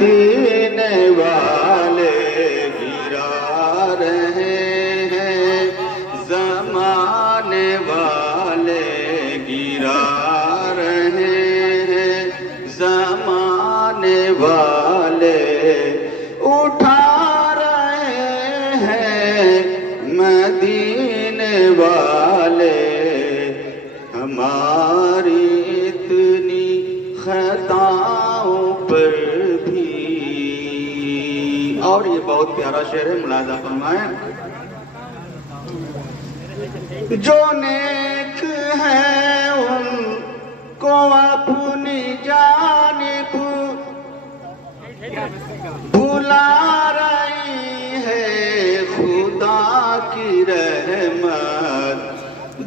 مدینے والے گرا رہے ہیں، زمانے والے گرا رہے ہیں، زمانے والے اٹھا رہے ہیں، مدینے والے ہماری اتنی خطاؤں پر بھی۔ اور یہ بہت پیارا شعر ہے، ملاحظہ فرمائیں۔ جو نیک ہیں ان کو اپنی جانب بلا رہی ہے خدا کی رحمت،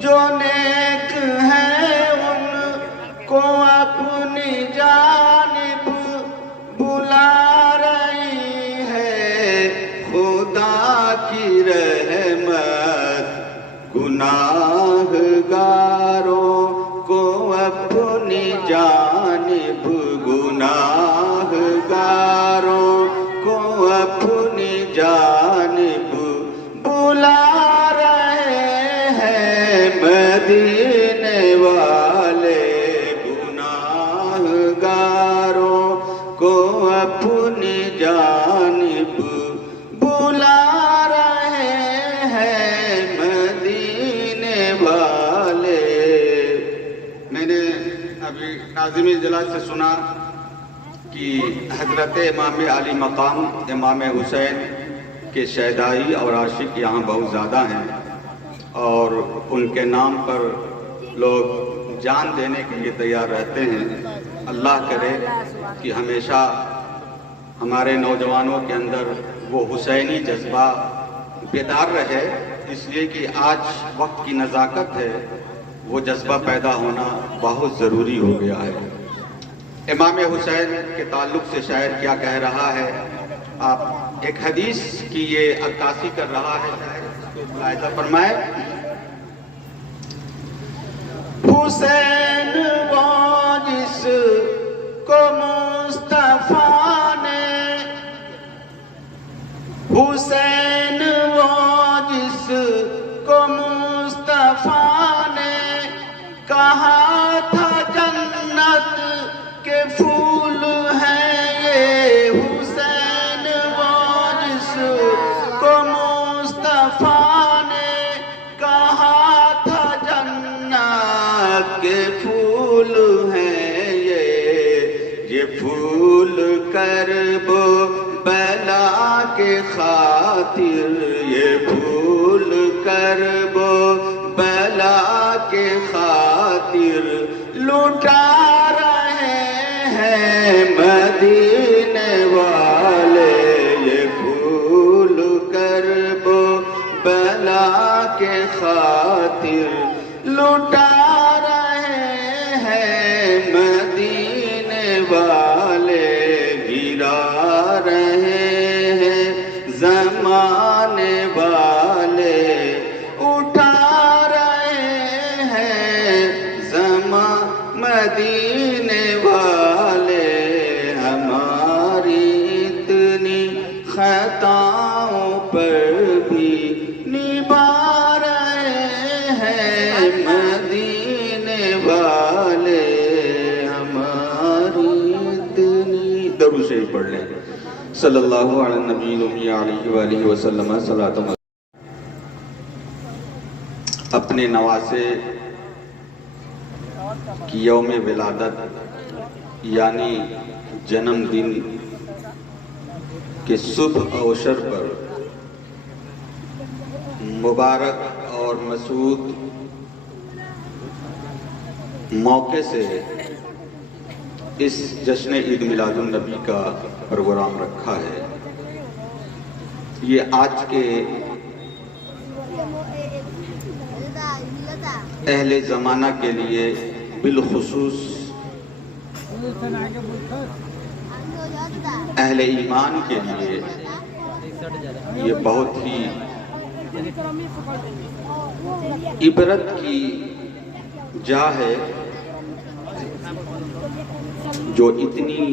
جو نیک ہیں ان کو اپنی جانب بلا رہی ہے خدا کی رحمت، گناہ گاروں کو اپنی جانب، گناہ گاروں کو اپنی جانب بلا رہے ہیں، مدینے والے گناہ گاروں کو اپنی جانب بلا رہے ہیں، مدینے والے۔ میں نے ابھی ناظم اجلاس سے سنا کہ حضرت امام علی مقام امام حسین کے شیدائی اور عاشق یہاں بہت زیادہ ہیں، اور ان کے نام پر لوگ جان دینے کے لیے تیار رہتے ہیں۔ اللہ کرے کہ ہمیشہ ہمارے نوجوانوں کے اندر وہ حسینی جذبہ بیدار رہے، اس لیے کہ آج وقت کی نزاکت ہے، وہ جذبہ پیدا ہونا بہت ضروری ہو گیا ہے۔ امام حسین کے تعلق سے شاعر کیا کہہ رہا ہے، آپ ایک حدیث کی یہ عکاسی کر رہا ہے، شاعر اس کو ملاحظہ فرمائے۔ حسین وہ جس کو مصطفیٰ نے، حسین وہ جس کو مصطفیٰ نے کہا تھا جنت کے پھول ہیں یہ، حسین وہ جس کو مصطفیٰ نے کہا تھا جنت کے پھول ہیں یہ پھول کرب بلا کے خاطر، یہ پھول کرب بلا کے خاطر لٹا رہے ہیں، مدینے والے یہ پھول کرب بلا کے خاطر لٹا رہے ہیں، مدینے والے گرا رہے ہیں، زمانے والے اٹھا رہے ہیں، مدینے والے ہماری اتنی خطاؤں پر بھی نبھا رہے ہیں، مدینے والے ہماری اتنی۔ درود شریف پڑھ لیں، صلی اللہ علی النبی الامی علیہ وآلہ وسلم صلاۃ۔ اپنے نواسے کی یوم ولادت یعنی جنم دن کے صبح اوشر پر مبارک اور مسعود موقع سے اس جشن عید میلاد النبی کا پروگرام رکھا ہے۔ یہ آج کے اہل زمانہ کے لیے بالخصوص اہل ایمان کے لیے یہ بہت ہی عبرت کی جا ہے، جو اتنی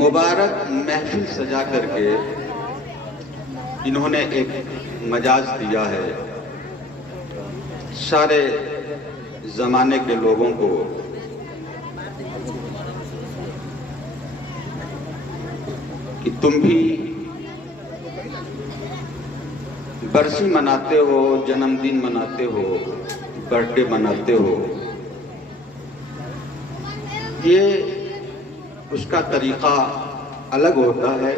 مبارک محفل سجا کر کے انہوں نے ایک مجاز دیا ہے سارے زمانے کے لوگوں کو کہ تم بھی برسی مناتے ہو، جنم دن مناتے ہو، برتھ ڈے مناتے ہو، یہ اس کا طریقہ الگ ہوتا ہے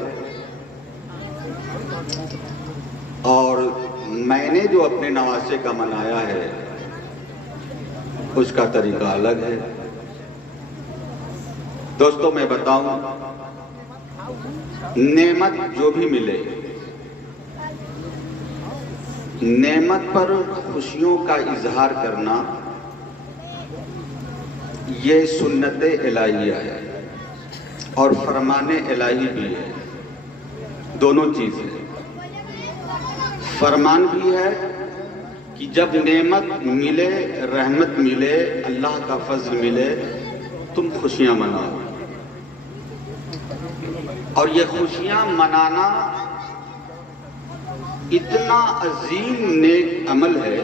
اور میں نے جو اپنے نواسے کا منایا ہے اس کا طریقہ الگ ہے۔ دوستوں میں بتاؤں، نعمت جو بھی ملے، نعمت پر خوشیوں کا اظہار کرنا یہ سنت الہیہ ہے اور فرمان الہی بھی ہے، دونوں چیزیں۔ فرمان بھی ہے کہ جب نعمت ملے، رحمت ملے، اللہ کا فضل ملے، تم خوشیاں مناؤ، اور یہ خوشیاں منانا اتنا عظیم نیک عمل ہے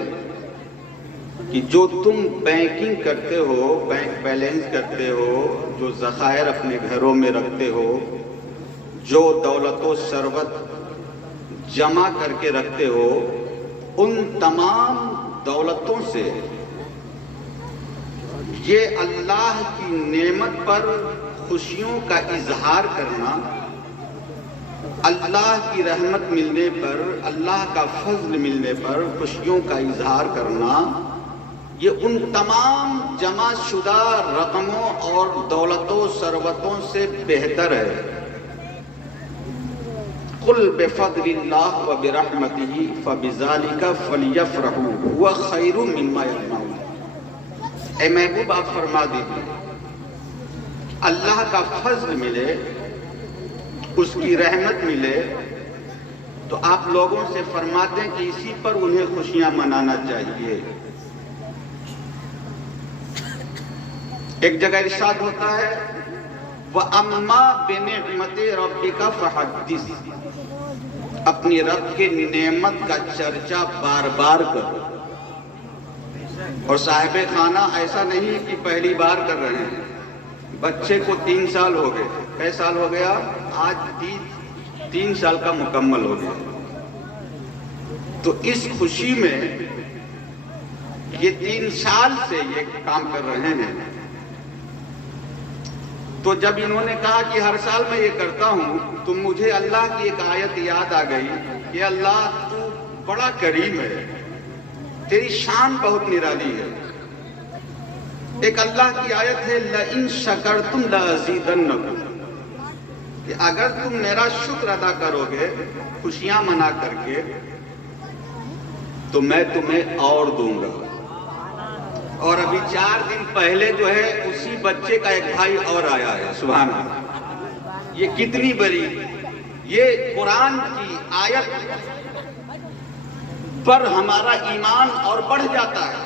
کہ جو تم بینکنگ کرتے ہو، بینک بیلنس کرتے ہو، جو ذخائر اپنے گھروں میں رکھتے ہو، جو دولت و ثروت جمع کر کے رکھتے ہو، ان تمام دولتوں سے یہ اللہ کی نعمت پر خوشیوں کا اظہار کرنا، اللہ کی رحمت ملنے پر، اللہ کا فضل ملنے پر خوشیوں کا اظہار کرنا، یہ ان تمام جمع شدہ رقموں اور دولتوں ثروتوں سے بہتر ہے۔ قُلْ بِفَضْلِ اللَّهِ وَبِرَحْمَتِهِ فَبِذَلِكَ فَلْيَفْرَحُوا هُوَ خَيْرٌ مِّمَّا يَجْمَعُونَ۔ اے محبوب آپ فرما دیجیے، اللہ کا فضل ملے، اس کی رحمت ملے تو آپ لوگوں سے فرماتے ہیں کہ اسی پر انہیں خوشیاں منانا چاہیے۔ ایک جگہ ارشاد ہوتا ہے وَأَمَّا بِنِعْمَتِ رَبِّكَ فَحَدِّثْ، اپنی رب کے نعمت کا چرچا بار بار کرو۔ اور صاحب خانہ ایسا نہیں کہ پہلی بار کر رہے ہیں، بچے کو 3 سال ہو گئے، کئی سال ہو گیا؟ آج 3 سال کا مکمل ہو گیا، تو اس خوشی میں یہ 3 سال سے یہ کام کر رہے ہیں۔ تو جب انہوں نے کہا کہ ہر سال میں یہ کرتا ہوں، تو مجھے اللہ کی ایک آیت یاد آ گئی کہ اللہ تو بڑا کریم ہے، تیری شان بہت نرالی ہے۔ ایک اللہ کی آیت ہے لَإِن شَكَرْتُمْ لَأَزِيدَنَّكُمْ، کہ اگر تم میرا شکر ادا کرو گے خوشیاں منا کر کے تو میں تمہیں اور دوں گا۔ اور ابھی 4 دن پہلے جو ہے اسی بچے کا ایک بھائی اور آیا ہے، سبحان اللہ۔ یہ کتنی بڑی، یہ قرآن کی آیت پر ہمارا ایمان اور بڑھ جاتا ہے،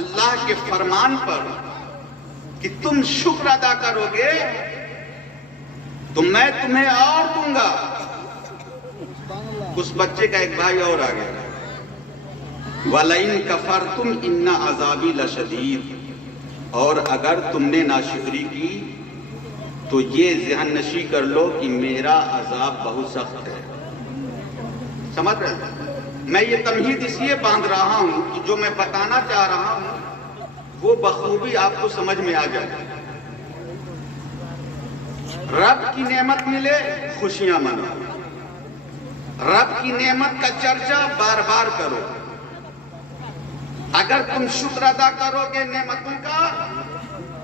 اللہ کے فرمان پر کہ تم شکر ادا کرو گے تو میں تمہیں اور دوں گا۔ اس بچے کا ایک بھائی اور آ گیا وَلَئِن كَفَرْتُمْ إِنَّ عَذَابِي لَشَدِيدٌ، اور اگر تم نے ناشکری کی تو یہ ذہن نشی کر لو کہ میرا عذاب بہت سخت ہے۔ سمجھ رہے ہیں؟ میں یہ تمہید اس لیے باندھ رہا ہوں کہ جو میں بتانا چاہ رہا ہوں وہ بخوبی آپ کو سمجھ میں آ جائے۔ رب کی نعمت ملے، خوشیاں مناؤ، رب کی نعمت کا چرچا بار بار کرو۔ اگر تم شکر ادا کرو گے نعمتوں کا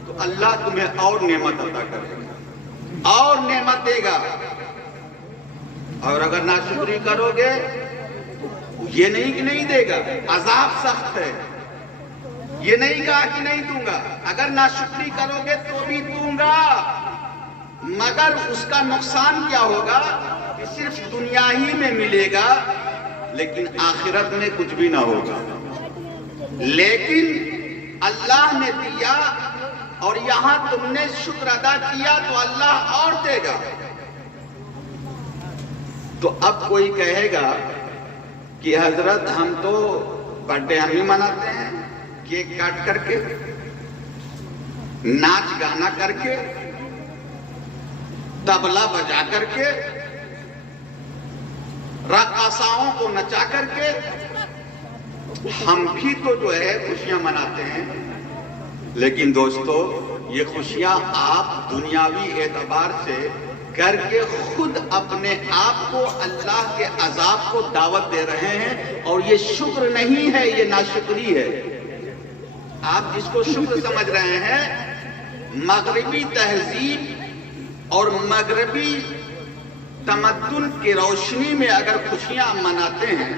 تو اللہ تمہیں اور نعمت عطا کرے گا، اور نعمت دے گا۔ اور اگر ناشکری کرو گے یہ نہیں کہ نہیں دے گا، عذاب سخت ہے، یہ نہیں کہا کہ نہیں دوں گا، اگر ناشکری کرو گے تو بھی دوں گا، مگر اس کا نقصان کیا ہوگا کہ صرف دنیا ہی میں ملے گا لیکن آخرت میں کچھ بھی نہ ہوگا۔ لیکن اللہ نے دیا اور یہاں تم نے شکر ادا کیا تو اللہ اور دے گا۔ تو اب کوئی کہے گا کہ حضرت ہم تو برتھ ڈے ہم ہی مناتے ہیں، کیک کاٹ کر کے، ناچ گانا کر کے، طبلہ بجا کر کے، رقاصاؤں کو نچا کر کے ہم بھی تو جو ہے خوشیاں مناتے ہیں۔ لیکن دوستو، یہ خوشیاں آپ دنیاوی اعتبار سے کر کے خود اپنے آپ کو اللہ کے عذاب کو دعوت دے رہے ہیں، اور یہ شکر نہیں ہے، یہ ناشکری ہے۔ آپ جس کو شکر سمجھ رہے ہیں، مغربی تہذیب اور مغربی تمدن کی روشنی میں اگر خوشیاں مناتے ہیں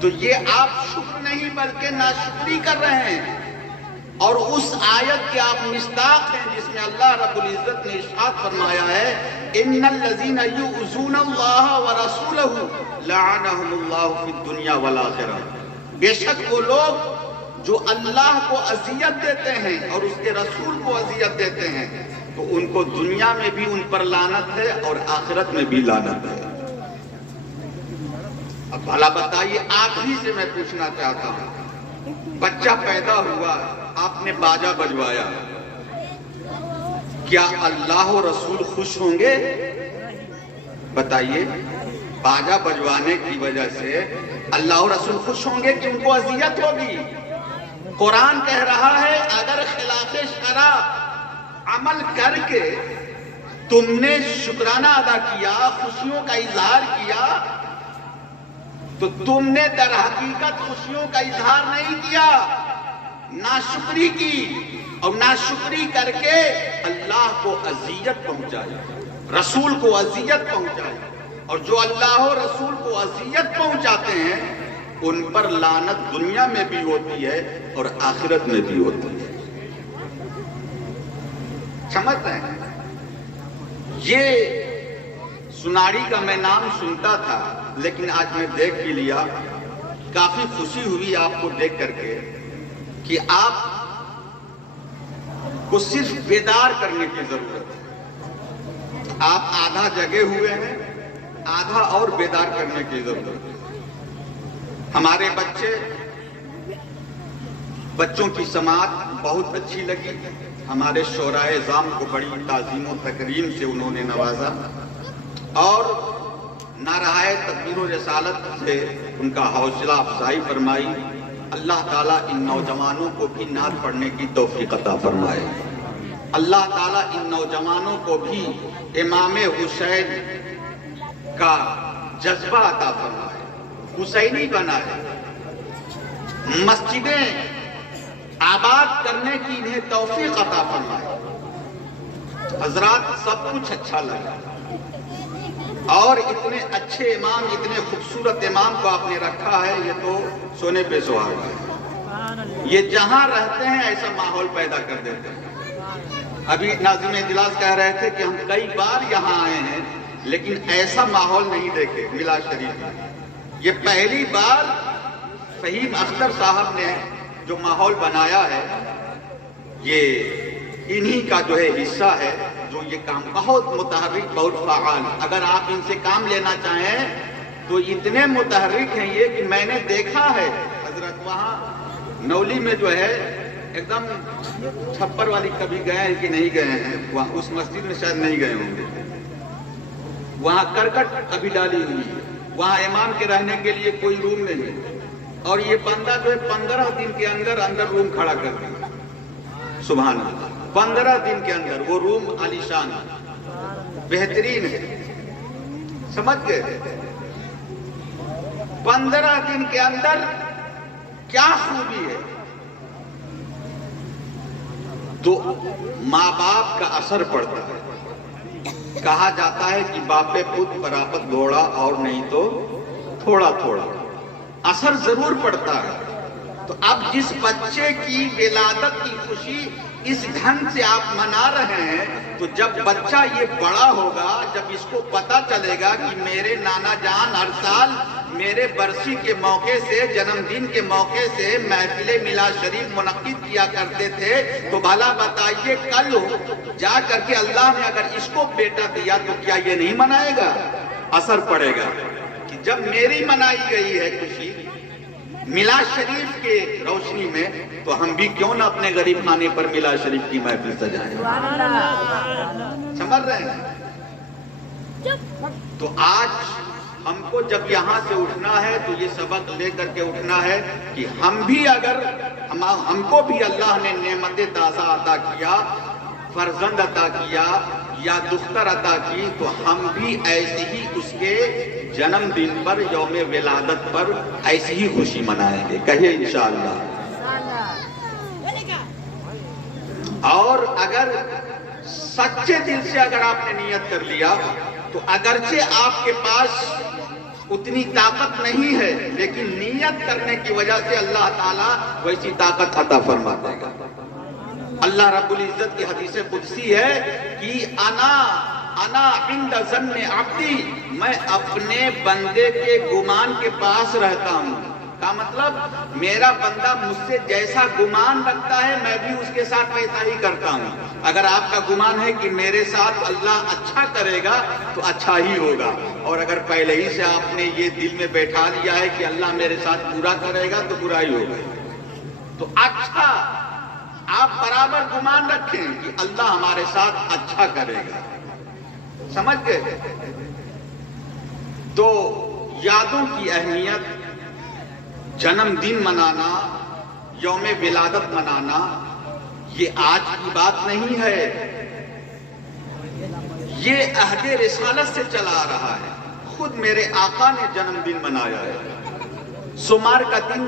تو یہ آپ شکر نہیں بلکہ ناشکری کر رہے ہیں۔ اور اس آیت کے آپ مصداق ہیں جس میں اللہ رب العزت نے ارشاد فرمایا ہے، ان الذین یؤذون اللہ ورسولہ لعنہم اللہ فی الدنیا والآخرہ۔ بے شک وہ لوگ جو اللہ کو اذیت دیتے ہیں اور اس کے رسول کو اذیت دیتے ہیں تو ان کو دنیا میں بھی ان پر لعنت ہے اور آخرت میں بھی لعنت ہے۔ اب بھلا بتائیے، آپ ہی سے میں پوچھنا چاہتا ہوں، بچہ پیدا ہوا، آپ نے باجا بجوایا، کیا اللہ و رسول خوش ہوں گے؟ بتائیے، باجا بجوانے کی وجہ سے اللہ و رسول خوش ہوں گے کہ ان کو اذیت ہوگی؟ قرآن کہہ رہا ہے اگر خلاف شرع عمل کر کے تم نے شکرانہ ادا کیا، خوشیوں کا اظہار کیا، تو تم نے در حقیقت خوشیوں کا اظہار نہیں کیا، ناشکری کی، اور ناشکری کر کے اللہ کو اذیت پہنچائی، رسول کو اذیت پہنچائی۔ اور جو اللہ و رسول کو اذیت پہنچاتے ہیں ان پر لعنت دنیا میں بھی ہوتی ہے اور آخرت میں بھی ہوتی ہے۔ سمجھتے ہیں؟ یہ سناڑی کا میں نام سنتا تھا، لیکن آج میں دیکھ بھی لیا، کافی خوشی ہوئی آپ کو دیکھ کر کے کہ آپ کو صرف بیدار کرنے کی ضرورت ہے۔ آپ آدھا جگے ہوئے ہیں، آدھا اور بیدار کرنے کی ضرورت ہے۔ ہمارے بچوں کی سماعت بہت اچھی لگی، ہمارے شورائے عظام کو بڑی تعظیم و تکریم سے انہوں نے نوازا، اور نعرہ تکبیر و رسالت سے ان کا حوصلہ افزائی فرمائی۔ اللہ تعالیٰ ان نوجوانوں کو بھی نعت پڑھنے کی توفیق عطا فرمائے۔ اللہ تعالیٰ ان نوجوانوں کو بھی امام حسین کا جذبہ عطا فرمائے، حسینی بنائے، مسجدیں آباد کرنے کی انہیں توفیق عطا فرمائے۔ حضرات، سب کچھ اچھا لگا، اور اتنے اچھے امام، اتنے خوبصورت امام کو آپ نے رکھا ہے، یہ تو سونے پہ سہاگا ہے۔ یہ جہاں رہتے ہیں ایسا ماحول پیدا کر دیتے ہیں۔ ابھی ناظم اجلاس کہہ رہے تھے کہ ہم کئی بار یہاں آئے ہیں لیکن ایسا ماحول نہیں دیکھے ملا شریف میں۔ یہ پہلی بار فہیم اختر صاحب نے جو ماحول بنایا ہے، یہ انہی کا جو ہے حصہ ہے، جو یہ کام بہت متحرک، بہت فعال۔ اگر آپ ان سے کام لینا چاہیں تو اتنے متحرک ہیں یہ کہ میں نے دیکھا ہے حضرت وہاں نولی میں جو ہے ایک دم چھپر والی، کبھی گئے ہیں کہ نہیں گئے ہیں؟ وہاں اس مسجد میں شاید نہیں گئے ہوں گے، وہاں کرکٹ ابھی ڈالی ہوئی ہے، وہاں امام کے رہنے کے لیے کوئی روم نہیں، اور یہ بندہ جو ہے 15 دن کے اندر روم کھڑا کر دیا۔ سبحان اللہ، 15 دن کے اندر وہ روم عالیشان بہترین ہے۔ سمجھ گئے؟ 15 دن کے اندر کیا خوبی ہے؟ تو ماں باپ کا اثر پڑتا ہے۔ کہا جاتا ہے کہ باپے پت پراپت گھوڑا، اور نہیں تو تھوڑا تھوڑا اثر ضرور پڑتا ہے۔ تو اب جس بچے کی ولادت کی خوشی اس ڈھنگ سے آپ منا رہے ہیں، تو جب بچہ یہ بڑا ہوگا، جب اس کو پتا چلے گا کہ میرے نانا جان ہر سال میرے برسی کے موقع سے، جنم دن کے موقع سے محفل میلاد شریف منعقد کیا کرتے تھے، تو بھلا بتائیے کل جا کر کے اللہ نے اگر اس کو بیٹا دیا تو کیا یہ نہیں منائے گا؟ اثر پڑے گا کہ جب میری منائی گئی ہے خوشی میلاد شریف کے روشنی میں، تو ہم بھی کیوں نہ اپنے غریب خانے پر میلاد شریف کی محفل سجائیں؟ سمجھ رہے ہیں؟ تو آج ہم کو جب یہاں سے اٹھنا ہے تو یہ سبق لے کر کے اٹھنا ہے کہ ہم بھی اگر ہم کو بھی اللہ نے نعمت تازہ عطا کیا، فرزند عطا کیا یا دختر عطا کی، تو ہم بھی ایسے ہی اس کے جنم دن پر، یوم ولادت پر ایسی ہی خوشی منائیں گے، کہیے انشاءاللہ۔ اور اگر سچے دل سے اگر آپ نے نیت کر لیا تو اگرچہ آپ کے پاس اتنی طاقت نہیں ہے، لیکن نیت کرنے کی وجہ سے اللہ تعالیٰ ویسی طاقت عطا فرما دے گا۔ اللہ رب العزت کی حدیث قدسی ہے کہ انا عند ظن عبدی، میں اپنے بندے کے گمان کے پاس رہتا ہوں۔ کا مطلب میرا بندہ مجھ سے جیسا گمان رکھتا ہے میں بھی اس کے ساتھ ویسا ہی کرتا ہوں۔ اگر آپ کا گمان ہے کہ میرے ساتھ اللہ اچھا کرے گا تو اچھا ہی ہوگا، اور اگر پہلے ہی سے آپ نے یہ دل میں بیٹھا لیا ہے کہ اللہ میرے ساتھ برا کرے گا تو برا ہی ہوگا۔ تو اچھا آپ برابر گمان رکھیں کہ اللہ ہمارے ساتھ اچھا کرے گا، سمجھ گئے؟ تو یادوں کی اہمیت، جنم دن منانا، یوم ولادت منانا، یہ آج کی بات نہیں ہے، یہ عہد رسالت سے چلا آ رہا ہے۔ خود میرے آقا نے جنم دن منایا ہے۔ سمار کا دن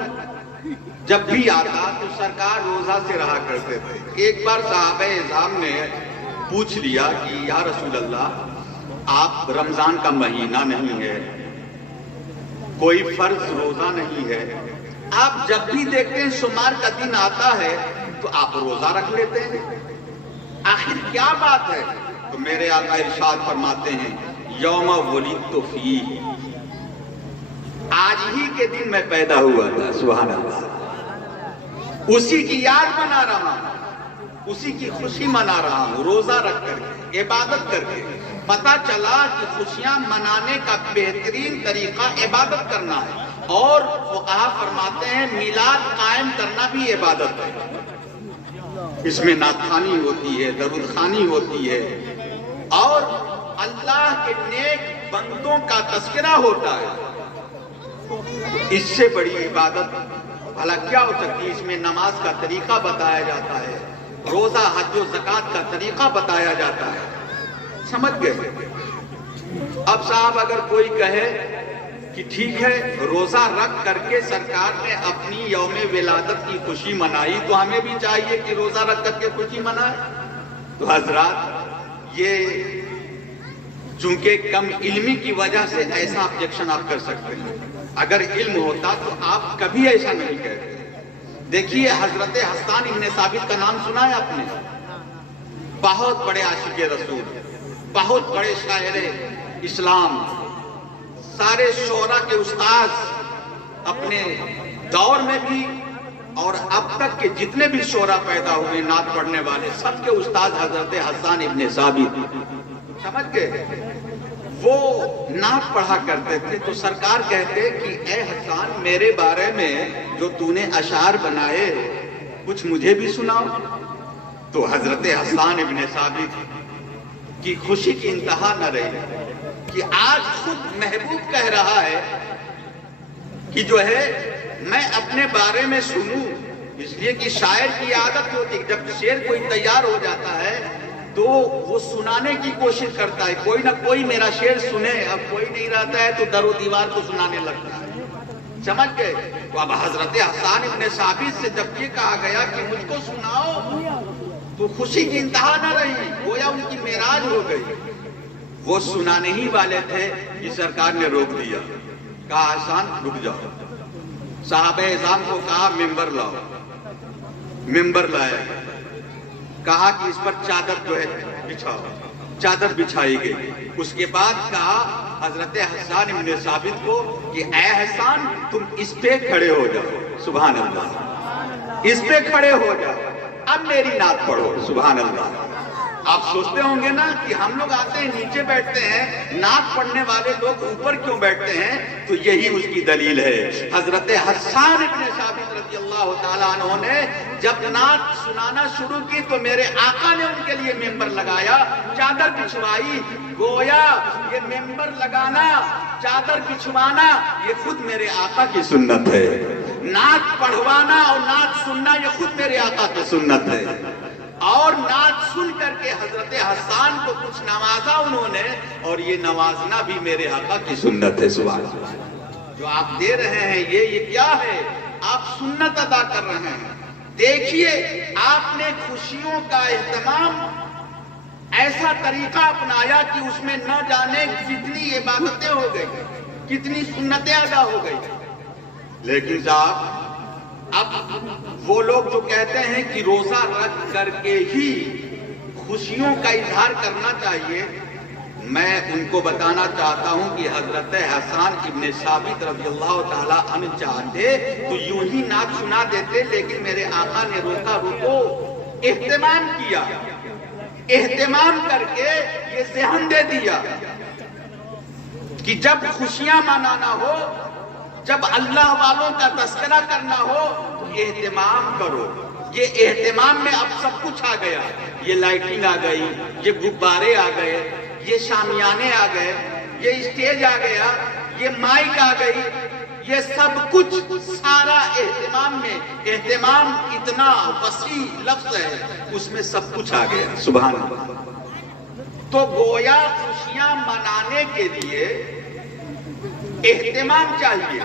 جب بھی آتا تو سرکار روزہ سے رہا کرتے تھے۔ ایک بار صحابہ اعظام نے پوچھ لیا کہ یا رسول اللہ، آپ رمضان کا مہینہ نہیں ہے، کوئی فرض روزہ نہیں ہے، آپ جب بھی دیکھتے ہیں سمار کا دن آتا ہے تو آپ روزہ رکھ لیتے ہیں، آخر کیا بات ہے؟ تو میرے آقا ارشاد فرماتے ہیں یوم ولدت فیہ، آج ہی کے دن میں پیدا ہوا تھا، سبحان اللہ، اسی کی یاد منا رہا ہوں، اسی کی خوشی منا رہا ہوں، روزہ رکھ کر کے، عبادت کر کے۔ پتا چلا کہ خوشیاں منانے کا بہترین طریقہ عبادت کرنا ہے، اور فقہا فرماتے ہیں میلاد قائم کرنا بھی عبادت ہے۔ اس میں نعت خوانی ہوتی ہے، درود خوانی ہوتی ہے، اور اللہ کے نیک بندوں کا تذکرہ ہوتا ہے۔ اس سے بڑی عبادت بھلا کیا ہو سکتی ہے؟ اس میں نماز کا طریقہ بتایا جاتا ہے، روزہ، حج و زکوٰۃ کا طریقہ بتایا جاتا ہے، سمجھ گئے؟ اب صاحب اگر کوئی کہے کہ ٹھیک ہے روزہ رکھ کر کے سرکار نے اپنی یوم ولادت کی خوشی منائی، تو ہمیں بھی چاہیے کہ روزہ رکھ کر کے خوشی منائے۔ تو حضرات، یہ چونکہ کم علمی کی وجہ سے ایسا آبجیکشن آپ کر سکتے ہیں، اگر علم ہوتا تو آپ کبھی ایسا نہیں کہتے۔ دیکھیے حضرت حسان ابن ثابت کا نام سنا ہے آپ نے؟ بہت بڑے عاشق رسول، بہت بڑے شاعر اسلام، سارے شعراء کے استاذ اپنے دور میں بھی، اور اب تک کے جتنے بھی شعراء پیدا ہوئے نعت پڑھنے والے، سب کے استاذ حضرت حسان ابن ثابت، سمجھ گئے؟ وہ نعت پڑھا کرتے تھے تو سرکار کہتے کہ اے حسان، میرے بارے میں جو تو نے اشعار بنائے کچھ مجھے بھی سناؤ۔ تو حضرت حسان ابن ثابت کی خوشی کی انتہا نہ رہی کہ آج خود محبوب کہہ رہا ہے کہ جو ہے میں اپنے بارے میں سنوں، اس لیے کہ شاعر کی عادت ہوتی ہے جب شعر کوئی تیار ہو جاتا ہے تو وہ سنانے کی کوشش کرتا ہے، کوئی نہ کوئی میرا شعر سنے، اب کوئی نہیں رہتا ہے تو در و دیوار کو سنانے لگتا ہے، سمجھ گئے؟ تو اب حضرت حسان ابن ثابت سے جب یہ کہا گیا کہ مجھ کو سناؤ تو خوشی کی انتہا نہ رہی، گویا ان کی معراج ہو گئی۔ وہ سنانے ہی والے تھے کہ سرکار نے روک دیا، کہا حسان رک جاؤ۔ صحابہ اعظام کو کہا ممبر لاؤ، ممبر لایا، کہا کہ اس پر چادر جو ہے بچھاؤ، چادر بچھائی گئی۔ اس کے بعد کہا حضرت حسان ابن ثابت کو کہ اے حسان تم اس پہ کھڑے ہو جاؤ، سبحان اللہ، اس پہ کھڑے ہو جاؤ، اب میری نعت پڑھو، سبحان اللہ۔ آپ سوچتے ہوں گے نا کہ ہم لوگ آتے ہیں نیچے بیٹھتے ہیں، نعت پڑھنے والے لوگ اوپر کیوں بیٹھتے ہیں؟ تو یہی اس کی دلیل ہے۔ حضرت حسان ابن ثابت رضی اللہ تعالیٰ عنہ نے جب نعت سنانا شروع کی تو میرے آقا نے ان کے لیے ممبر لگایا، چادر بچھوائی، گویا یہ ممبر لگانا، چادر بچھوانا یہ خود میرے آقا کی سنت ہے، نعت پڑھوانا اور نعت سننا یہ خود میرے آقا کی سنت ہے۔ اور نعت سن کر کے حضرت حسان کو کچھ نوازا انہوں نے، اور یہ نوازنا بھی میرے آقا کی سنت ہے۔ سبحان اللہ، جو آپ دے رہے ہیں یہ کیا ہے؟ آپ سنت ادا کر رہے ہیں۔ دیکھیے آپ نے خوشیوں کا اہتمام ایسا طریقہ اپنایا کہ اس میں نہ جانے کتنی عبادتیں ہو گئی، کتنی سنتیں ادا ہو گئی۔ لیکن صاحب اب وہ لوگ جو کہتے ہیں کہ روزہ رکھ کر کے ہی خوشیوں کا اظہار کرنا چاہیے، میں ان کو بتانا چاہتا ہوں کہ حضرت حسان ابن ثابت رضی اللہ تعالیٰ عنہ چاہتے تو یوں ہی نعت سنا دیتے، لیکن میرے آقا نے روکا، رکو، اہتمام کیا، اہتمام کر کے یہ ذہن دے دیا کہ جب خوشیاں منانا ہو، جب اللہ والوں کا تذکرہ کرنا ہو تو اہتمام کرو۔ یہ اہتمام میں اب سب کچھ آ گیا، یہ لائٹنگ آ گئی، یہ غبارے آ گئے، یہ شامیانے آ گئے، یہ اسٹیج آ گیا، یہ مائک آ گئی، یہ سب کچھ سارا اہتمام میں، اہتمام اتنا وسیع لفظ ہے، اس میں سب کچھ آ گیا، سبحان اللہ۔ تو گویا خوشیاں منانے کے لیے اہتمام چاہیے۔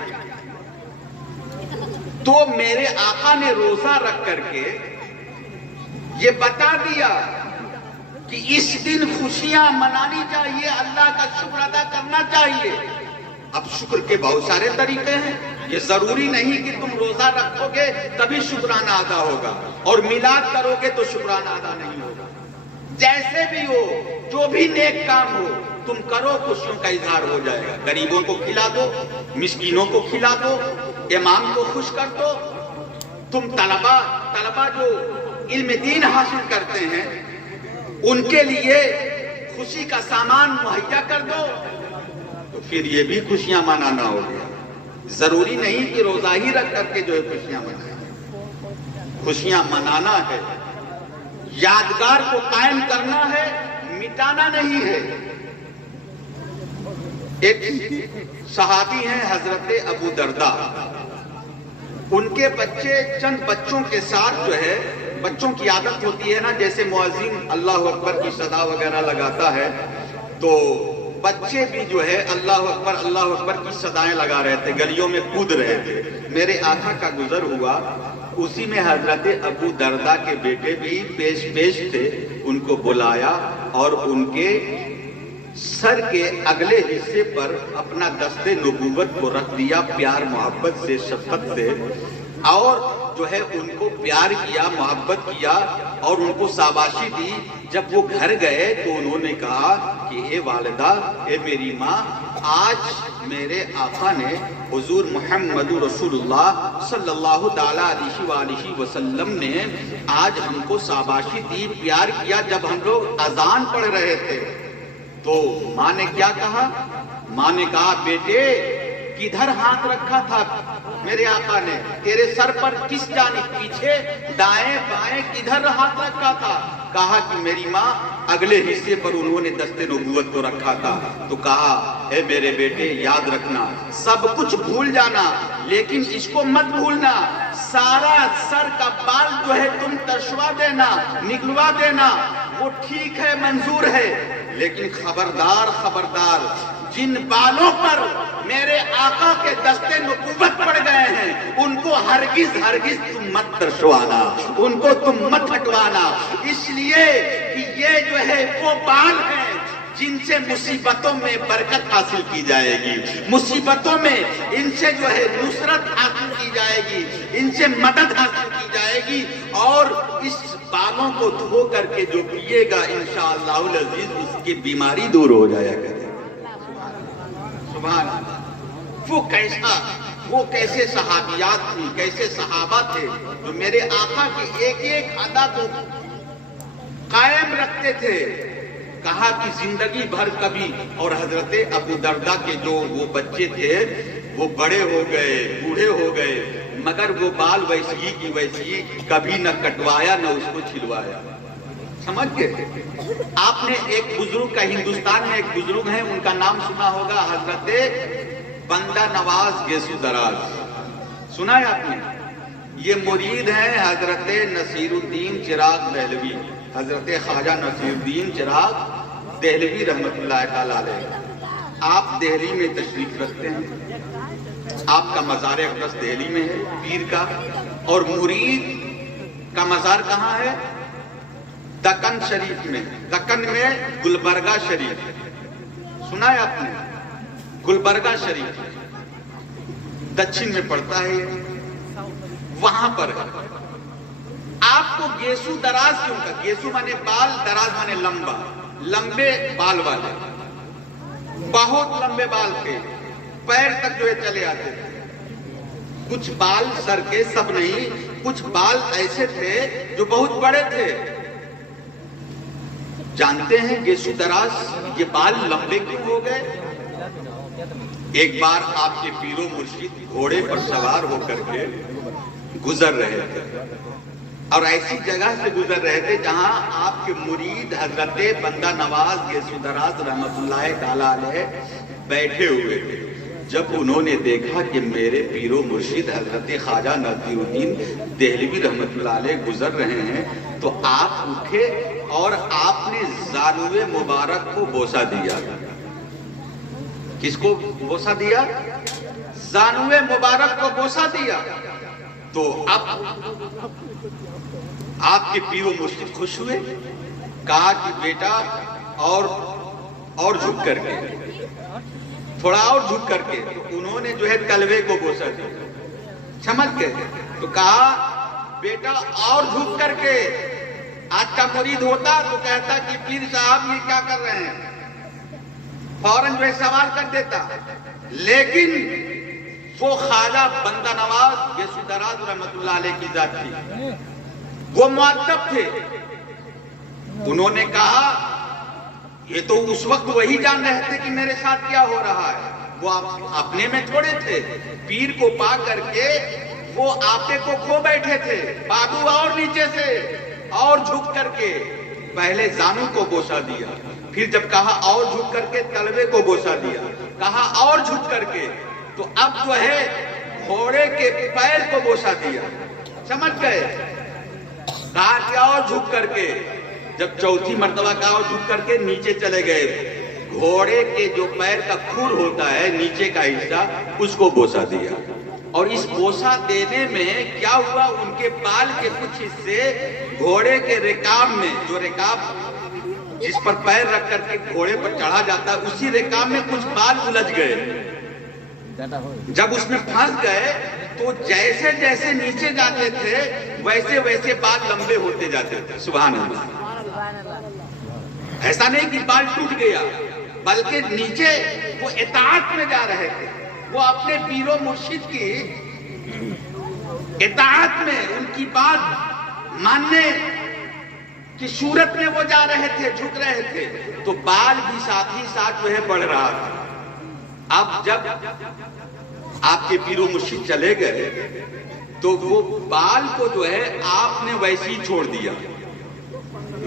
تو میرے آقا نے روزہ رکھ کر کے یہ بتا دیا کہ اس دن خوشیاں منانی چاہیے، اللہ کا شکر ادا کرنا چاہیے۔ اب شکر کے بہت سارے طریقے ہیں، یہ ضروری نہیں کہ تم روزہ رکھو گے تبھی شکرانہ ادا ہوگا، اور میلاد کرو گے تو شکرانہ ادا نہیں ہوگا۔ جیسے بھی ہو، جو بھی نیک کام ہو تم کرو، خوشیوں کا اظہار ہو جائے گا۔ غریبوں کو کھلا دو، مسکینوں کو کھلا دو، امام کو خوش کر دو، تم طلبہ جو علم دین حاصل کرتے ہیں ان کے لیے خوشی کا سامان مہیا کر دو، تو پھر یہ بھی خوشیاں منانا ہو گیا۔ ضروری نہیں کہ روزہ ہی رکھ کر کے جو ہے خوشیاں منائیں، خوشیاں منانا ہے، یادگار کو قائم کرنا ہے، مٹانا نہیں ہے۔ ایک صحابی ہیں حضرت ابو درداء، ان کے بچے چند بچوں کے ساتھ جو ہے، بچوں کی عادت ہوتی ہے نا، جیسے مؤذن اللہ اکبر کی صدا وغیرہ لگاتا ہے تو بچے بھی جو ہے اللہ اکبر کی صدائیں لگا رہے تھے، گلیوں میں کود رہے تھے۔ میرے آقا کا گزر ہوا، اسی میں حضرت ابو درداء کے بیٹے بھی پیش تھے، ان کو بلایا اور ان کے سر کے اگلے حصے پر اپنا دست نبوت کو رکھ دیا، پیار محبت سے، شفقت سے، اور جو ہے ان کو پیار کیا، محبت کیا اور ان کو شاباشی دی۔ جب وہ گھر گئے تو انہوں نے کہا کہ اے والدہ، اے میری ماں، آج میرے آقا نے حضور محمد رسول اللہ صلی اللہ تعالیٰ علیہ وآلہ وسلم نے آج ہم کو شاباشی دی، پیار کیا جب ہم لوگ اذان پڑھ رہے تھے۔ تو ماں نے کیا کہا؟ ماں نے کہا بیٹے کدھر ہاتھ رکھا تھا میرے آقا نے؟ تیرے سر پر کس جانب، پیچھے، دائیں، بائیں، کدھر ہاتھ رکھا تھا؟ کہا کہ میری ماں اگلے حصے پر انہوں نے دست نبوت کو رکھا تھا۔ تو کہا اے میرے بیٹے یاد رکھنا، سب کچھ بھول جانا لیکن اس کو مت بھولنا، سارا سر کا بال جو ہے تم ترشوا دینا، نکلوا دینا، وہ ٹھیک ہے، منظور ہے، لیکن خبردار جن بالوں پر میرے آقا کے دست نبوت پڑ گئے ہیں ان کو ہرگز تم مت ترشوانا، ان کو تم مت ہٹوانا، اس لیے کہ یہ جو ہے وہ بال ہیں جن سے مصیبتوں میں برکت حاصل کی جائے گی، مصیبتوں میں ان سے جو ہے نصرت حاصل کی جائے گی، ان سے مدد حاصل کی جائے گی، اور اس بالوں کو دھو کر کے جو پیے گا انشاءاللہ العزیز اس کی بیماری دور ہو جایا کرے۔ سبحان اللہ. وہ کیسے صحابیات تھی, کیسے صحابہ تھے جو میرے آقا کی ایک ایک ادا کو قائم رکھتے تھے. کہا کہ زندگی بھر کبھی, اور حضرت ابو دردہ کے جو وہ بچے تھے وہ بڑے ہو گئے, بوڑھے ہو گئے, مگر وہ بال ویسی کی ویسی کبھی نہ کٹوایا نہ اس کو چھلوایا. سمجھ گئے؟ آپ نے ایک بزرگ کا, ہندوستان میں ایک بزرگ ہیں, ان کا نام سنا ہوگا, حضرت بندہ نواز گیسو دراز. سنا ہے آپ نے؟ یہ مرید ہیں حضرت نصیر الدین چراغ دہلوی, حضرت خواجہ نصیر الدین چراغ دہلوی رحمت اللہ تعالی علیہ. آپ دہلی میں تشریف رکھتے ہیں, آپ کا مزار اقدس دہلی میں ہے پیر کا, اور مرید کا مزار کہاں ہے؟ دکن شریف میں, دکن میں گلبرگہ شریف. سنا ہے آپ نے؟ گلبرگہ شریف دچھن میں پڑتا ہے, وہاں پر ہے. آپ کو گیسو دراز کیوں کہا؟ گیسو مانے بال, دراز مانے لمبا, لمبے بال والے, بہت لمبے بال تھے, پیر تک جو ہے چلے آتے تھے. کچھ بال سر کے, سب نہیں, کچھ بال ایسے تھے جو بہت بڑے تھے. جانتے ہیں گیسو دراز یہ بال لمبے کیوں ہو گئے؟ ایک بار آپ کے پیر و مرشد گھوڑے پر سوار ہو کر کے گزر رہے تھے, اور ایسی جگہ سے گزر رہے تھے جہاں آپ کے مرید حضرت بندہ نواز گیسو دراز رحمت اللہ تعالی علیہ بیٹھے ہوئے تھے. جب انہوں نے دیکھا کہ میرے پیر و مرشد حضرت خواجہ نصیر الدین دہلوی رحمت اللہ علیہ گزر رہے ہیں, تو آپ اٹھے اور آپ نے زانوے مبارک کو بوسہ دیا. کس کو بوسہ دیا؟ زانوے مبارک کو بوسہ دیا. تو اب آپ کے پیر و مرشد خوش ہوئے, کہا کہ بیٹا اور جھک کر کے, تھوڑا اور جھک کر کے. تو انہوں نے جو ہے تلوے کو بوسہ دیا. سمجھ گئے؟ تو کہا بیٹا اور جھک کر کے. آج کا مرید ہوتا تو کہتا کہ پیر صاحب یہ کیا کر رہے ہیں, فوراً جو ہے سوال کر دیتا. لیکن وہ خواجہ بندہ نواز گیسو دراز رحمت اللہ علیہ کی ذات تھی, وہ مؤدب تھے. انہوں نے کہا یہ تو اس وقت وہی جان رہے تھے کہ میرے ساتھ کیا ہو رہا ہے. وہ اپنے میں تھوڑے تھے, پیر کو پا کر کے وہ آپے کو کھو بیٹھے تھے. بابو اور نیچے سے اور جھک کر کے پہلے زانو کو بوسہ دیا, پھر جب کہا اور جھک کر کے تلوے کو بوسہ دیا, کہا اور جھک کر کے, تو اب جو ہے گھوڑے کے پیر کو بوسہ دیا. سمجھ گئے؟ کہا کہ اور جھک کر کے. جب چوتھی مرتبہ کہا اور جھک کر کے نیچے چلے گئے, گھوڑے کے جو پیر کا کھور ہوتا ہے نیچے کا حصہ, اس کو بوسہ دیا. اور اس بوسہ دینے میں کیا ہوا, ان کے بال کے کچھ حصے گھوڑے کے رکاب میں, جو رکاب جس پر پیر رکھ کر کے گھوڑے پر چڑھا جاتا ہے, اسی رکاب میں کچھ بال الجھ گئے. جب اس میں پھنس گئے تو جیسے جیسے نیچے جاتے تھے ویسے ویسے بال لمبے ہوتے جاتے تھے. سبحان اللہ. ایسا نہیں کہ بال ٹوٹ گیا, بلکہ نیچے وہ اطاعت میں جا رہے تھے. وہ اپنے پیر و مرشد کی اطاعت میں, ان کی بات ماننے کی صورت میں وہ جا رہے تھے, جھک رہے تھے. تو بال بھی ساتھ ہی ساتھ جو ہے بڑھ رہا تھا. اب جب آپ کے پیر و مرشد چلے گئے تو وہ بال کو جو ہے آپ نے ویسے ہی چھوڑ دیا.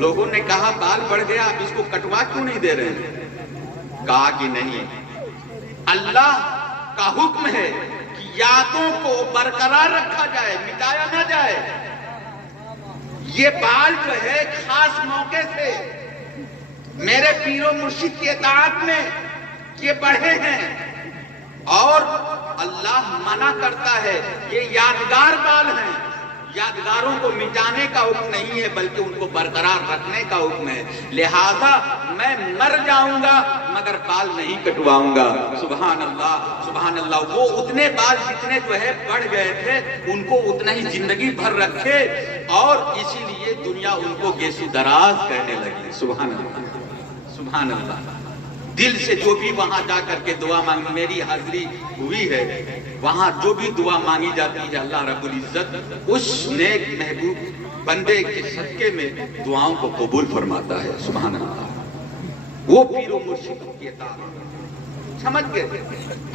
لوگوں نے کہا بال بڑھ گیا, آپ اس کو کٹوا کیوں نہیں دے رہے ہیں؟ کہا کہ نہیں, اللہ کا حکم ہے کہ یادوں کو برقرار رکھا جائے, مٹایا نہ جائے. یہ بال جو ہے خاص موقع سے میرے پیر و مرشد کی اطاعت میں یہ بڑھے ہیں, اور اللہ منع کرتا ہے یہ یادگار بال ہیں. یادگاروں کو مٹانے کا حکم نہیں ہے بلکہ ان کو برقرار رکھنے کا حکم ہے. لہذا میں مر جاؤں گا مگر بال نہیں کٹواؤں گا. سبحان اللہ, سبحان اللہ. وہ اتنے بال جتنے جو ہے بڑھ گئے تھے ان کو اتنا ہی زندگی بھر رکھے, اور اسی لیے دنیا ان کو گیسو دراز کہنے لگی. سبحان اللہ, سبحان اللہ. دل سے جو بھی وہاں جا کر کے دعا مانگی، میری حاضری ہوئی ہے، وہاں جو بھی دعا مانگی جاتی ہے اللہ رب العزت اس نیک محبوب بندے کے صدقے میں دعاؤں کو قبول فرماتا ہے. سبحان اللہ. وہ پیر و مرشد کی اطاعت سمجھ گئے.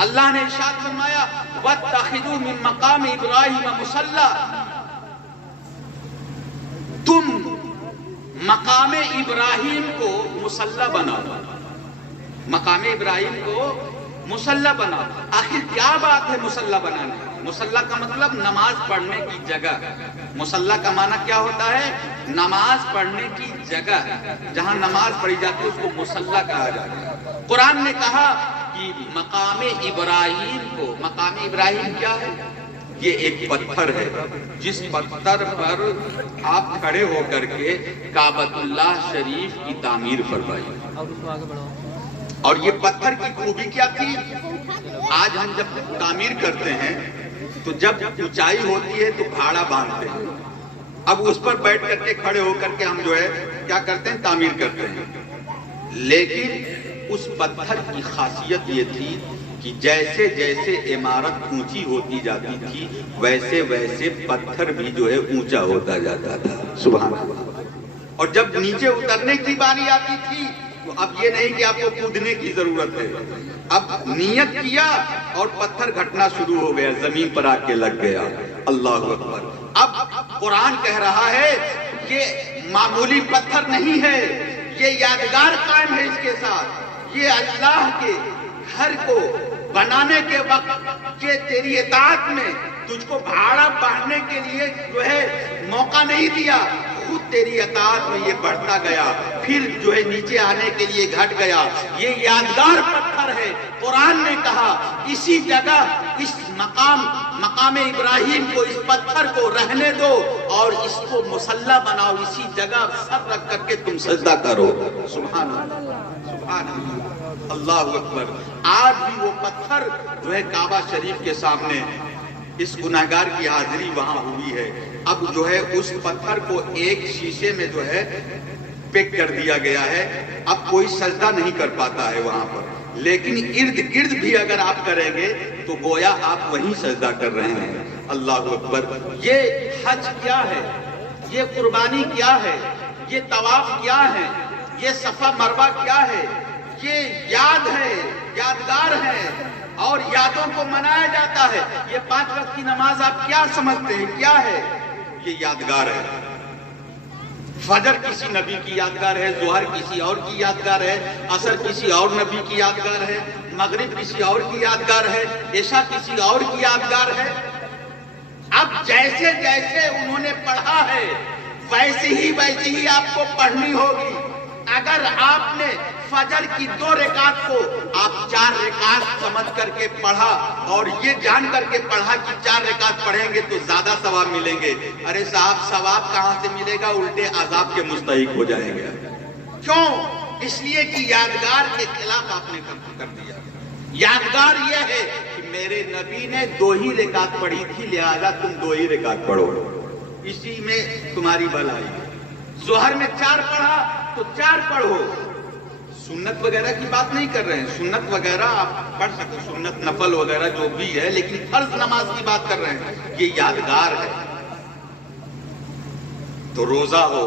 اللہ نے ارشاد فرمایا وَاتَّخِذُوا مِن مَقَامِ إِبْرَاهِيمَ مُصَلَّى، تم مقام ابراہیم کو مصلی بناؤ، مقام ابراہیم کو مصلی بناؤ. آخر کیا بات ہے مصلی بنانے؟ مصلی کا مطلب نماز پڑھنے کی جگہ. مصلی کا معنی کیا ہوتا ہے؟ نماز پڑھنے کی جگہ. جہاں نماز پڑھی جاتی ہے اس کو مصلی کہا جاتا ہے. قرآن نے کہا کہ مقام ابراہیم کو، مقام ابراہیم کیا ہے؟ یہ ایک پتھر ہے جس پتھر پر آپ کھڑے ہو کر کے کعبۃ اللہ شریف کی تعمیر فرمائی. اور یہ پتھر کی خوبی کیا تھی؟ آج ہم جب تعمیر کرتے ہیں تو جب اونچائی ہوتی ہے تو بھاڑا باندھتے ہیں. اب اس پر بیٹھ کر کے کھڑے ہو کر کے ہم جو ہے کیا کرتے ہیں؟ تعمیر کرتے ہیں. لیکن اس پتھر کی خاصیت یہ تھی کہ جیسے جیسے عمارت اونچی ہوتی جاتی تھی ویسے ویسے پتھر بھی جو ہے اونچا ہوتا جاتا تھا. سبحان اللہ. اور جب نیچے اترنے کی باری آتی تھی تو اب یہ نہیں کہ آپ کو کودنے کی ضرورت ہے، اب نیت کیا اور پتھر گھٹنا شروع ہو گیا، زمین پر آ کے لگ گیا. اللہ اکبر. اب قرآن کہہ رہا ہے کہ معمولی پتھر نہیں ہے، یہ یادگار قائم ہے اس کے ساتھ. یہ اللہ کے گھر کو بنانے کے وقت کہ تیری اطاعت میں تجھ کو بھاڑا باندھنے کے لیے جو ہے موقع نہیں دیا، خود تیری اطاعت میں یہ بڑھتا گیا، پھر جو ہے نیچے آنے کے لیے گھٹ گیا. یہ یادگار پتھر ہے. قرآن نے کہا اسی جگہ اس مقام ابراہیم کو، اس پتھر کو رہنے دو اور اس کو مصلی بناؤ، اسی جگہ سر رکھ کر کے تم سجدہ کرو. سبحان اللہ. سبحان اللہ. اللہ اکبر. آج بھی وہ پتھر جو ہے کعبہ شریف کے سامنے اس گناہگار کی حاضری وہاں ہوئی ہے. اب جو ہے اس پتھر کو ایک شیشے میں جو ہے پیک کر دیا گیا ہے. اب کوئی سجدہ نہیں کر پاتا ہے وہاں پر، لیکن ارد گرد بھی اگر آپ کریں گے تو گویا آپ وہیں سجدہ کر رہے ہیں. اللہ اکبر. یہ حج کیا ہے؟ یہ قربانی کیا ہے؟ یہ طواف کیا ہے؟ یہ صفا مروہ کیا ہے؟ یہ یاد ہے، یادگار ہے اور یادوں کو منایا جاتا ہے. یہ 5 وقت کی نماز آپ کیا سمجھتے ہیں؟ کیا ہے؟ یہ یادگار ہے. فجر کسی نبی کی یادگار ہے، ظہر کسی اور کی یادگار ہے، عصر کسی اور نبی کی یادگار ہے، مغرب کسی اور کی یادگار ہے، عشاء کسی اور کی یادگار ہے. اب جیسے جیسے انہوں نے پڑھا ہے ویسے ہی آپ کو پڑھنی ہوگی. اگر آپ نے فجر کی 2 رکعت کو آپ 4 رکعت سمجھ کر کے پڑھا اور یہ جان کر کے پڑھا کہ 4 رکعت پڑھیں گے تو زیادہ ثواب ملیں گے، ارے صاحب ثواب کہاں سے ملے گا؟ الٹے عذاب کے مستحق ہو جائیں گے. کیوں؟ اس لیے کہ یادگار کے خلاف آپ نے کر دیا. یادگار یہ ہے کہ میرے نبی نے 2 ہی رکعت پڑھی تھی لہذا تم 2 ہی رکعت پڑھو، اسی میں تمہاری بھلائی. ظہر میں 4 پڑھا تو 4 پڑھو. سنت وغیرہ کی بات نہیں کر رہے ہیں، سنت وغیرہ آپ پڑھ سکتے، سنت نفل وغیرہ جو بھی ہے، لیکن فرض نماز کی بات کر رہے ہیں. یہ یادگار ہے. تو روزہ ہو،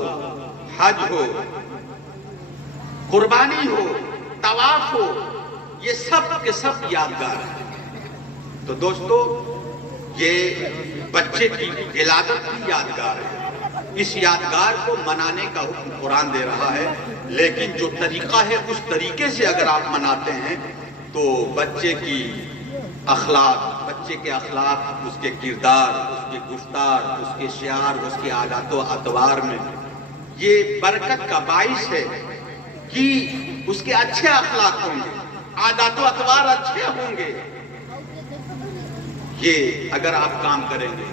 حج ہو، قربانی ہو، طواف ہو، یہ سب کے سب یادگار ہیں. تو دوستو یہ بچے کی ولادت بھی یادگار ہے. اس یادگار کو منانے کا حکم قرآن دے رہا ہے، لیکن جو طریقہ ہے اس طریقے سے اگر آپ مناتے ہیں تو بچے کی اخلاق، بچے کے اخلاق، اس کے کردار، اس کے گفتار، اس کے شعار، اس کے عادات و اطوار میں یہ برکت کا باعث ہے کہ اس کے اچھے اخلاق ہوں گے، عادات و اطوار اچھے ہوں گے. یہ اگر آپ کام کریں گے.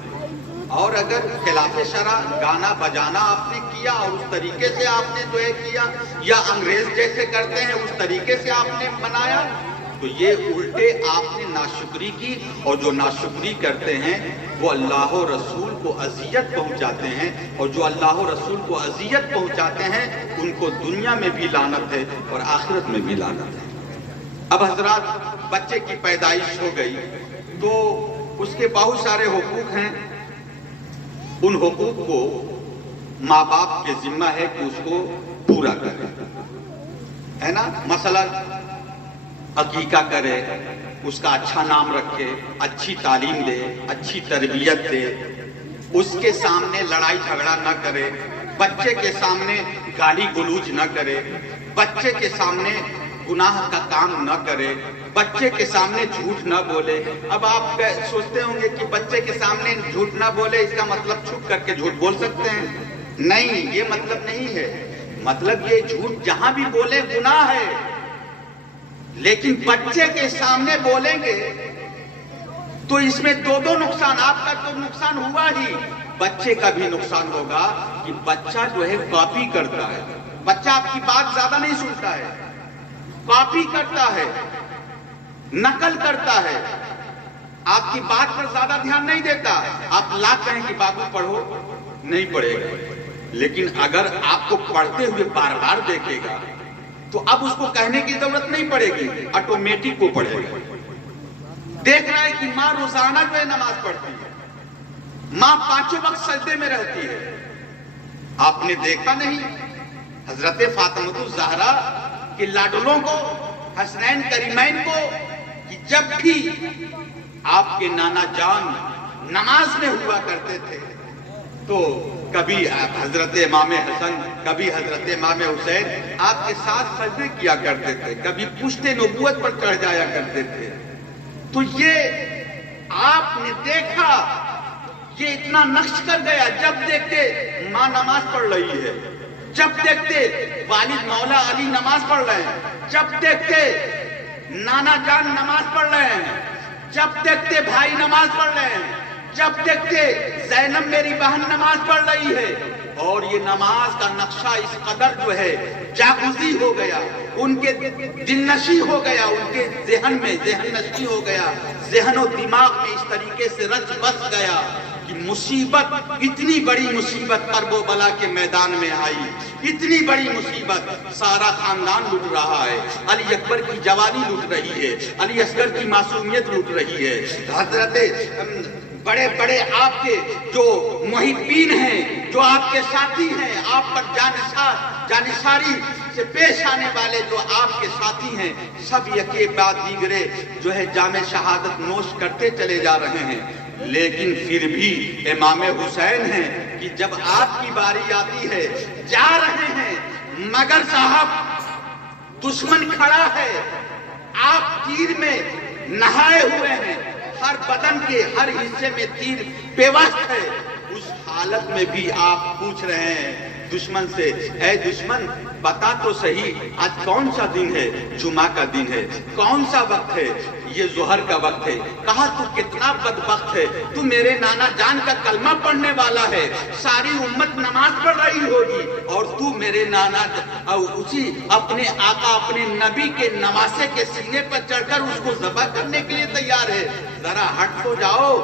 اور اگر خلاف شرع گانا بجانا آپ نے کیا اور اس طریقے سے آپ نے جو ہے کیا، یا انگریز جیسے کرتے ہیں اس طریقے سے آپ نے منایا، تو یہ الٹے آپ نے ناشکری کی. اور جو ناشکری کرتے ہیں وہ اللہ و رسول کو اذیت پہنچاتے ہیں، اور جو اللہ و رسول کو اذیت پہنچاتے ہیں ان کو دنیا میں بھی لعنت ہے اور آخرت میں بھی لعنت ہے. اب حضرات بچے کی پیدائش ہو گئی تو اس کے بہت سارے حقوق ہیں، ان حقوق کو ماں باپ کے ذمہ ہے کہ اس کو پورا کرے، ہے نا؟ مثلا عقیقہ کرے، اس کا اچھا نام رکھے، اچھی تعلیم دے، اچھی تربیت دے، اس کے سامنے لڑائی جھگڑا نہ کرے، بچے کے سامنے گالی گلوچ نہ کرے، بچے کے سامنے گناہ کا کام نہ کرے، بچے کے سامنے جھوٹ نہ بولے۔ اب آپ سوچتے ہوں گے کہ بچے کے سامنے جھوٹ نہ بولے، اس کا مطلب چھپ کر کے جھوٹ بول سکتے ہیں؟ نہیں، یہ مطلب نہیں ہے۔ مطلب یہ جھوٹ جہاں بھی بولے گناہ ہے، لیکن بچے کے سامنے بولیں گے تو اس میں دو نقصان، آپ کا تو نقصان ہوا ہی، بچے کا بھی نقصان ہوگا کہ بچہ جو ہے کاپی کرتا ہے، بچہ آپ کی بات زیادہ نہیں سنتا ہے، کاپی کرتا ہے، نقل کرتا ہے، آپ کی بات پر زیادہ دھیان نہیں دیتا۔ آپ لا کہیں کہ بابو پڑھو، نہیں پڑھے گا، لیکن اگر آپ کو پڑھتے ہوئے بار بار دیکھے گا تو اب اس کو کہنے کی ضرورت نہیں پڑے گی، آٹومیٹک وہ پڑھے گا۔ دیکھ رہا ہے کہ ماں روزانہ جو ہے نماز پڑھتی ہے، ماں پانچوں وقت سجدے میں رہتی ہے، آپ نے دیکھا نہیں حضرت فاطمہ الزہرا کے لاڈلوں کو، حسنین کریمین کو، کہ جب بھی آپ کے نانا جان نماز میں ہوا کرتے تھے تو کبھی حضرت امام حسن، کبھی حضرت امام حسین آپ کے ساتھ سجدے کیا کرتے تھے، کبھی پشت نبوت پر چڑھ جایا کرتے تھے۔ تو یہ آپ نے دیکھا، یہ اتنا نقش کر گیا، جب دیکھتے ماں نماز پڑھ رہی ہے، جب دیکھتے والد مولا علی نماز پڑھ رہے ہیں، جب دیکھتے نانا جان نماز پڑھ رہے ہیں، جب دیکھتے بھائی نماز پڑھ رہے ہیں، جب دیکھتے زینب میری بہن نماز پڑھ رہی ہے، اور یہ نماز کا نقشہ اس قدر جو ہے جاگزی ہو گیا، ان کے دل نشی ہو گیا، ان کے ذہن میں ذہن نشی ہو گیا، ذہن و دماغ میں اس طریقے سے رچ بس گیا کہ مصیبت، اتنی بڑی مصیبت کرب و بلا کے میدان میں آئی، اتنی بڑی مصیبت، سارا خاندان لٹ رہا ہے، علی اکبر کی جوانی لٹ رہی ہے، علی اصغر کی معصومیت لٹ رہی ہے، حضرت بڑے بڑے آپ کے جو محبین ہیں، جو آپ کے ساتھی ہیں، آپ پر جانثاری سے پیش آنے والے جو آپ کے ساتھی ہیں، سب یکے بعد دیگرے جو ہے جام شہادت نوش کرتے چلے جا رہے ہیں، لیکن پھر بھی امام حسین ہیں کہ جب آپ کی باری آتی ہے، جا رہے ہیں، مگر صاحب دشمن کھڑا ہے، آپ تیر میں نہائے ہوئے ہیں، ہر بدن کے ہر حصے میں تیر پیوست ہے، اس حالت میں بھی آپ پوچھ رہے ہیں دشمن سے، اے دشمن بتا تو صحیح آج کون سا دن ہے؟ جمعہ کا دن ہے، کون سا وقت ہے؟ یہ ظہر کا وقت ہے۔ کہا تو کتنا بدبخت ہے، تو میرے نانا جان کا کلمہ پڑھنے والا ہے، ساری امت نماز پڑھ رہی ہوگی، اور تو میرے نانا اسی اپنے آقا اپنے نبی کے نواسے کے سینے پر چڑھ کر اس کو ذبح کرنے کے لیے تیار ہے، ذرا ہٹ تو جاؤ،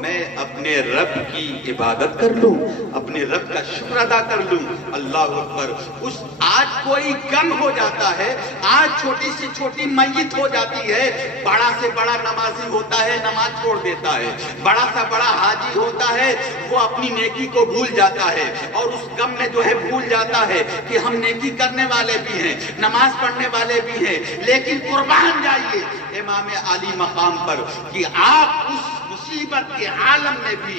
میں اپنے رب کی عبادت کر لوں، اپنے رب کا شکر ادا کر لوں۔ اللہ اکبر۔ اس آج کوئی غم ہو جاتا ہے، آج چھوٹی سی چھوٹی میت ہو جاتی ہے، بڑا سے بڑا نمازی ہوتا ہے نماز چھوڑ دیتا ہے، بڑا سا بڑا حاجی ہوتا ہے وہ اپنی نیکی کو بھول جاتا ہے، اور اس غم میں جو ہے بھول جاتا ہے کہ ہم نیکی کرنے والے بھی ہیں، نماز پڑھنے والے بھی ہیں، لیکن قربان جائیے امام علی مقام پر کہ آپ اس مصیبت کے عالم میں بھی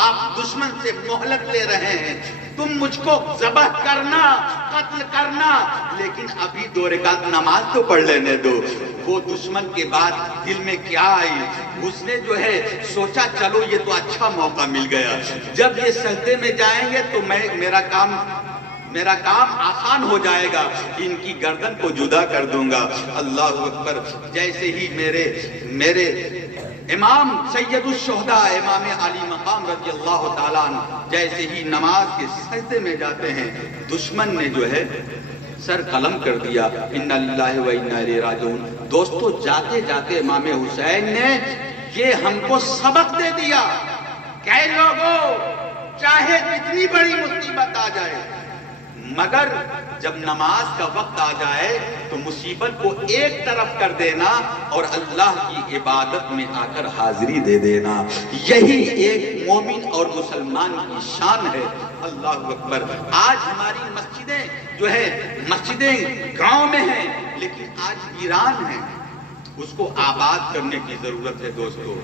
آپ دشمن سے مہلت لے رہے ہیں، تم مجھ کو ذبح کرنا، قتل کرنا، لیکن ابھی 2 رکعت نماز تو پڑھ لینے دو۔ وہ دشمن کے بعد دل میں کیا آئی؟ اس نے جو ہے سوچا چلو یہ تو اچھا موقع مل گیا، جب یہ سجدے میں جائیں گے تو میرا کام آسان ہو جائے گا، ان کی گردن کو جدا کر دوں گا۔ اللہ اکبر۔ جیسے ہی میرے امام سید الشہداء امام علی مقام رضی اللہ تعالیٰ عنہ جیسے ہی نماز کے سجدے میں جاتے ہیں، دشمن نے جو ہے سر قلم کر دیا، انا للہ و انا الیہ راجعون۔ دوستو جاتے جاتے امام حسین نے یہ ہم کو سبق دے دیا کہ لوگوں چاہے جتنی بڑی مصیبت آ جائے، مگر جب نماز کا وقت آ جائے تو مصیبت کو ایک طرف کر دینا اور اللہ کی عبادت میں آ کر حاضری دے دینا، یہی ایک مومن اور مسلمان کی شان ہے۔ اللہ اکبر۔ آج ہماری مسجدیں جو ہے مسجدیں گاؤں میں ہیں لیکن آج ویران ہیں، اس کو آباد کرنے کی ضرورت ہے دوستو۔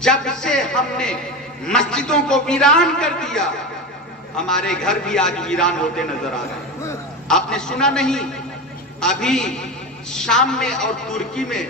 جب سے ہم نے مسجدوں کو ویران کر دیا، ہمارے گھر بھی آج ویران ہوتے نظر آ رہے ہیں۔ آپ نے سنا نہیں ابھی شام میں اور ترکی میں